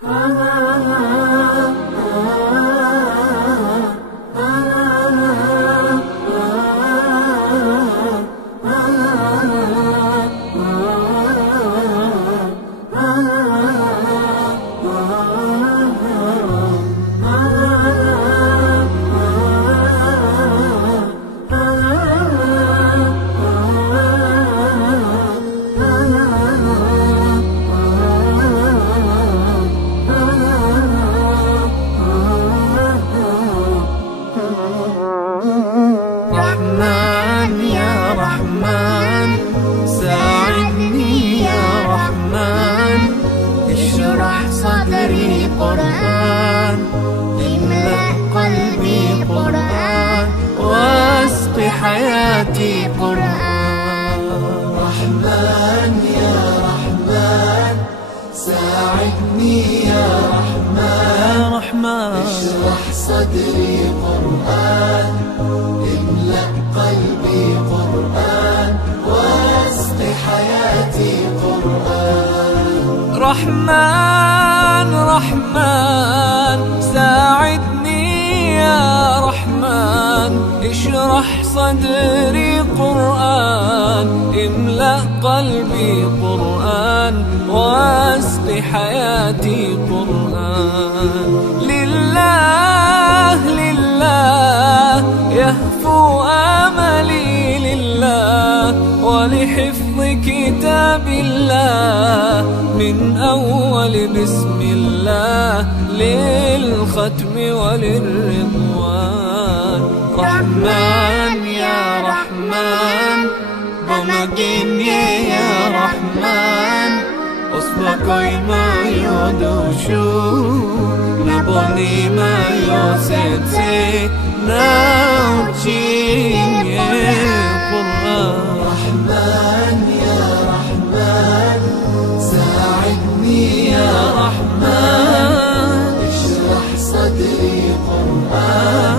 رحمن يا رحمن ساعدني يا رحمن، اشرح صدري قرآن، املأ قلبي قرآن، واسق حياتي قرآن. رحمن يا رحمن ساعدني يا رحمن، اشرح صدري قرآن، املأ قلبي قرآن، واسق حياتي قرآن. رحمن رحمن ساعدني يا رحمن، اشرح صدري قرآن، املأ قلبي قرآن، واسق حياتي قرآن. لله لله يهفو آملي لله، ولحفظ كتاب الله من أول بسم الله للختم وللرضوان. رحمن يا رحمن بمجيني يا رحمن، أصبحي ما يدوشو نبني ما يوسيتي ناوتشيني قرآن. رحمن يا رحمن ساعدني يا رحمن، اشرح صدري قرآن،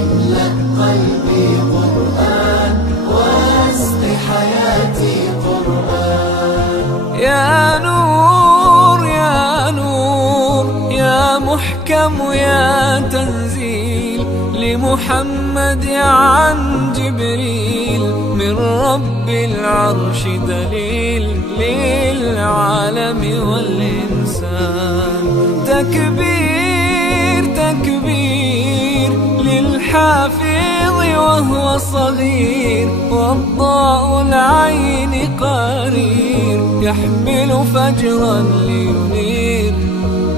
املأ قلبي قرآن، واسق حياتي قرآن. يا نور يا نور يا محكم يا تنزيل لمحمد عن جبريل، من رب العرش دليل للعالم والإنسان. تكبير تكبير للحافظ وهو صغير، والضاء العين قرير، يحمل فجرا لينير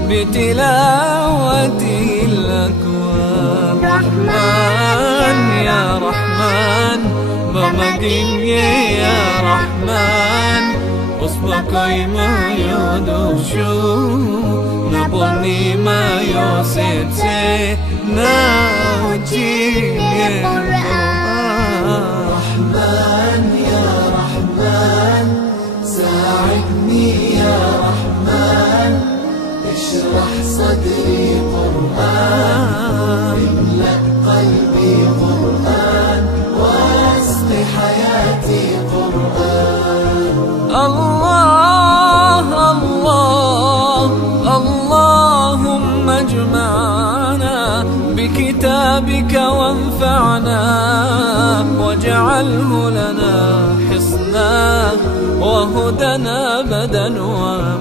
بتلاوته الأكوان. رحمن يا رحمن بمجيني يا رحمن، أصبحي ما يدوشو نبني ما يوسيتي ناوتشيني قرآن. رحمن يا رحمن ساعدني يا رحمن، اشرح صدري قرآن، املأ قلبي قرآن، واسق حياتي قرآن. الله الله اللهم اجمعنا بكتابك وانفعنا، واجعله لنا حصنا وهدنا أبدا وأبدا.